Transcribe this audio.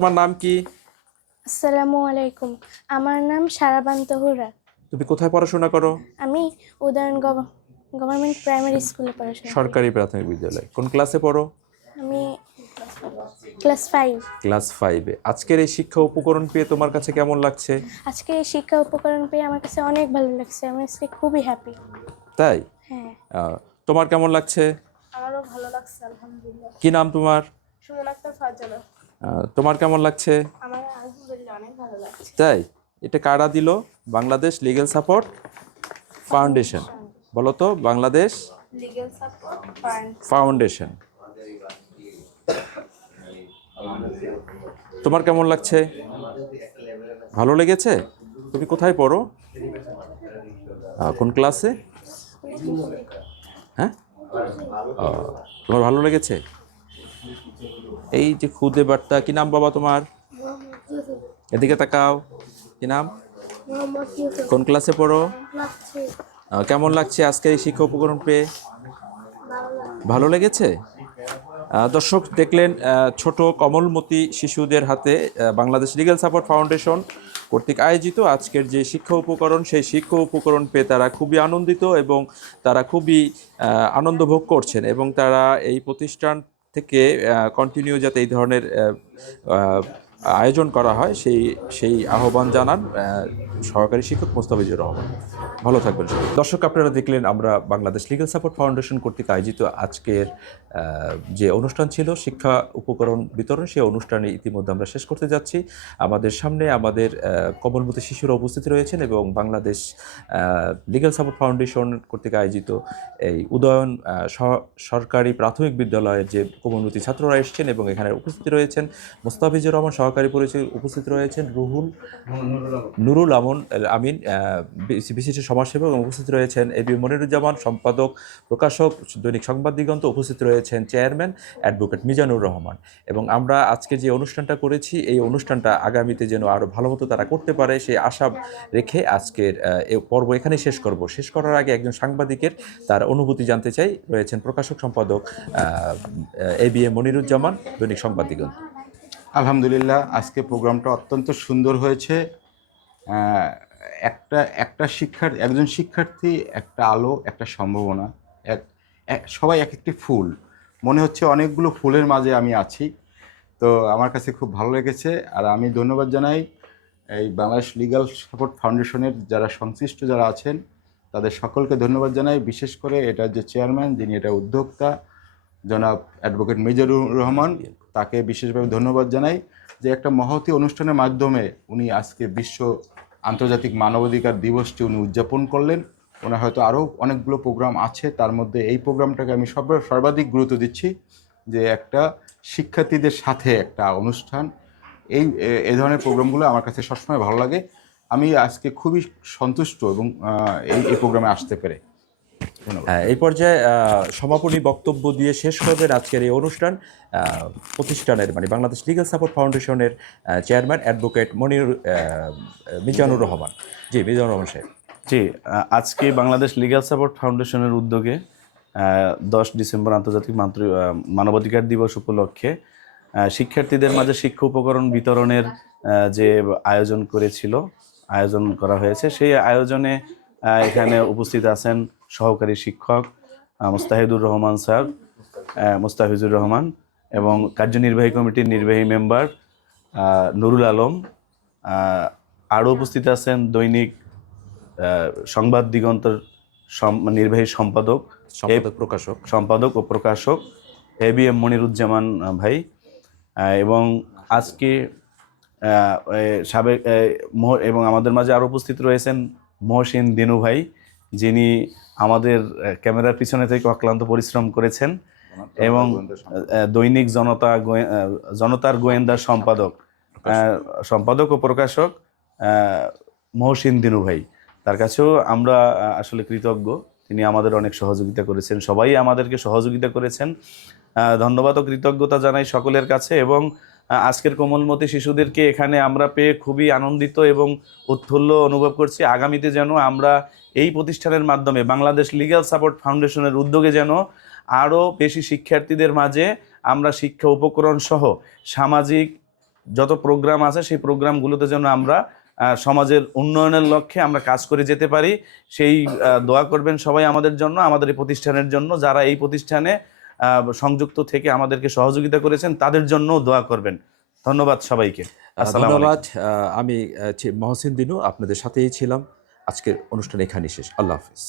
তোমার নাম কি? আসসালামু আলাইকুম। আমার নাম সারাবান তহুরা। তুমি কোথায় পড়াশোনা করো? আমি উদয়ন গভর্নমেন্ট প্রাইমারি স্কুলে পড়াশোনা করি। সরকারি প্রাথমিক বিদ্যালয়। কোন ক্লাসে পড়ো? আমি ক্লাস 5। ক্লাস 5-এ। আজকের এই শিক্ষা উপকরণ পেয়ে তোমার কাছে কেমন লাগছে? আজকে এই শিক্ষা উপকরণ পেয়ে আমার কাছে অনেক ভালো লাগছে। আমি আজকে খুবই হ্যাপি। তাই? হ্যাঁ, তোমার কেমন লাগছে? আমারও ভালো লাগছে আলহামদুলিল্লাহ। কি নাম তোমার? সুমন আক্তার ফারজানা। তোমার কেমন লাগছে? আমার আলহামদুলিল্লাহ অনেক ভালো লাগছে। তাই? এটা কারা দিল? Bangladesh legal support foundation. বলো তো, বাংলাদেশ লিগ্যাল সাপোর্ট ফাউন্ডেশন। তোমার কেমন লাগছে? ভালো লেগেছে? তুমি কোথায় পড়ো? কোন ক্লাসে? হ্যাঁ, তোমার ভালো লেগেছে? এই যে খুদে বার্তা, কি নাম বাবা তোমার? এদিকে তাকাও। কি নাম? কোন ক্লাসে পড়ো? কেমন লাগছে আজকের এই শিক্ষা উপকরণ পেয়ে? ভালো লেগেছে? দর্শক দেখলেন, ছোট কমলমতি শিশুদের হাতে বাংলাদেশ লিগ্যাল সাপোর্ট ফাউন্ডেশন কর্তৃক আয়োজিত আজকের যে শিক্ষা উপকরণ, সেই শিক্ষা উপকরণ পেয়ে তারা খুবই আনন্দিত এবং তারা খুবই আনন্দ ভোগ করছেন এবং তারা এই প্রতিষ্ঠান থেকে কন্টিনিউ যাতে এই ধরনের আয়োজন করা হয় সেই আহ্বান জানান সহকারী শিক্ষক মোস্তাফিজুর রহমান। ভালো থাকবেন সবাই। দর্শক, আপনারা দেখলেন আমরা বাংলাদেশ লিগ্যাল সাপোর্ট ফাউন্ডেশন কর্তৃক আয়োজিত আজকের যে অনুষ্ঠান ছিল শিক্ষা উপকরণ বিতরণ, সেই অনুষ্ঠানে ইতিমধ্যে আমরা শেষ করতে যাচ্ছি। আমাদের সামনে আমাদের কমলমতি শিশুরা উপস্থিত রয়েছেন এবং বাংলাদেশ লিগ্যাল সাপোর্ট ফাউন্ডেশন কর্তৃক আয়োজিত এই উদয়ন সরকারি প্রাথমিক বিদ্যালয়ের যে কমলমতি ছাত্ররা এসেছেন এবং এখানে উপস্থিত রয়েছেন মোস্তাফিজুর রহমান সহকারী পরিচয়, উপস্থিত রয়েছেন নুরুল আমিন বিশিষ্ট সমাজসেবক এবং উপস্থিত রয়েছেন এবি মনিরুজ্জামান সম্পাদক প্রকাশক দৈনিক সংবাদ দিগন্ত, উপস্থিত রয়েছেন চেয়ারম্যান অ্যাডভোকেট মিজানুর রহমান। এবং আমরা আজকে যে অনুষ্ঠানটা করেছি এই অনুষ্ঠানটা আগামীতে যেন আরও ভালো মতো তারা করতে পারে সেই আশা রেখে আজকের পর্ব এখানে শেষ করার আগে একজন সাংবাদিকের তার অনুভূতি জানতে চাই। রয়েছেন প্রকাশক সম্পাদক এবি মনিরুজ্জামান, দৈনিক সংবাদ দিগন্ত। আলহামদুলিল্লাহ, আজকে প্রোগ্রামটা অত্যন্ত সুন্দর হয়েছে। একজন শিক্ষার্থী, একটা আলো, একটা সম্ভাবনা, সবাই এক একটি ফুল। মনে হচ্ছে অনেকগুলো ফুলের মাঝে আমি আছি। তো আমার কাছে খুব ভালো লেগেছে। আর আমি ধন্যবাদ জানাই এই বাংলাদেশ লিগ্যাল সাপোর্ট ফাউন্ডেশনের যারা সংশ্লিষ্ট যারা আছেন তাদের সকলকে ধন্যবাদ জানাই। বিশেষ করে এটার যে চেয়ারম্যান, যিনি এটা উদ্যোক্তা, জনাব অ্যাডভোকেট মিজানুর রহমান, তাকে বিশেষভাবে ধন্যবাদ জানাই যে একটা মহতী অনুষ্ঠানের মাধ্যমে উনি আজকে বিশ্ব আন্তর্জাতিক মানবাধিকার দিবসটি উনি উদযাপন করলেন। ওনার হয়তো আরও অনেকগুলো প্রোগ্রাম আছে, তার মধ্যে এই প্রোগ্রামটাকে আমি সর্বাধিক গুরুত্ব দিচ্ছি যে একটা শিক্ষার্থীদের সাথে একটা অনুষ্ঠান। এই ধরনের প্রোগ্রামগুলো আমার কাছে সবসময় ভালো লাগে। আমি আজকে খুবই সন্তুষ্ট এবং এই প্রোগ্রামে আসতে পেরে। এই পর্যায়ে সমাপনী বক্তব্য দিয়ে শেষ করবেন আজকের এই অনুষ্ঠান প্রতিষ্ঠানের মানে বাংলাদেশ লিগ্যাল সাপোর্ট ফাউন্ডেশনের চেয়ারম্যান অ্যাডভোকেট মিজানুর রহমান। জি, মিজানুর রহমান সাহেব। জি, আজকে বাংলাদেশ লিগ্যাল সাপোর্ট ফাউন্ডেশনের উদ্যোগে 10 ডিসেম্বর আন্তর্জাতিক মানবাধিকার দিবস উপলক্ষে শিক্ষার্থীদের মাঝে শিক্ষা উপকরণ বিতরণের যে আয়োজন করা হয়েছে, সেই আয়োজনে এখানে উপস্থিত আছেন সহকারী শিক্ষক মুস্তাহিদুর রহমান স্যার, মুস্তাফিজুর রহমান, এবং কার্যনির্বাহী কমিটির নির্বাহী মেম্বার নুরুল আলম। আরও উপস্থিত আছেন দৈনিক সংবাদ দিগন্তের নির্বাহী সম্পাদক ও প্রকাশক এবি মনিরুজ্জামান ভাই। এবং আজকে এবং আমাদের মাঝে আরও উপস্থিত রয়েছেন মহসিন দিনু ভাই, যিনি আমাদের ক্যামেরার পিছনে থেকে অক্লান্ত পরিশ্রম করেছেন, এবং দৈনিক জনতার গোয়েন্দার সম্পাদক ও প্রকাশক মহসিন দিনু ভাই। তার কাছেও আমরা আসলে কৃতজ্ঞ। তিনি আমাদের অনেক সহযোগিতা করেছেন, সবাই আমাদেরকে সহযোগিতা করেছেন। ধন্যবাদ ও কৃতজ্ঞতা জানাই সকলের কাছে। এবং আজকের কোমলমতি শিশুদেরকে এখানে আমরা পেয়ে খুবই আনন্দিত এবং উৎফুল্ল অনুভব করছি। আগামীতে যেন আমরা এই প্রতিষ্ঠানের মাধ্যমে বাংলাদেশ লিগ্যাল সাপোর্ট ফাউন্ডেশনের উদ্যোগে যেন আরও বেশি শিক্ষার্থীদের মাঝে আমরা শিক্ষা উপকরণ সহ সামাজিক যত প্রোগ্রাম আছে সেই প্রোগ্রামগুলোতে যেন আমরা সমাজের উন্নয়নের লক্ষ্যে আমরা কাজ করে যেতে পারি, সেই দোয়া করবেন সবাই আমাদের জন্য, আমাদের এই প্রতিষ্ঠানের জন্য। যারা এই প্রতিষ্ঠানে সংযুক্ত থেকে আমাদেরকে সহযোগিতা করেছেন তাদের জন্য দোয়া করবেন। ধন্যবাদ সবাইকে। আসসালামু আলাইকুম। ধন্যবাদ। আমি মহসিন দিনু আপনাদের সাথেই ছিলাম। আজকের অনুষ্ঠান এখানেই শেষ। আল্লাহ হাফিজ।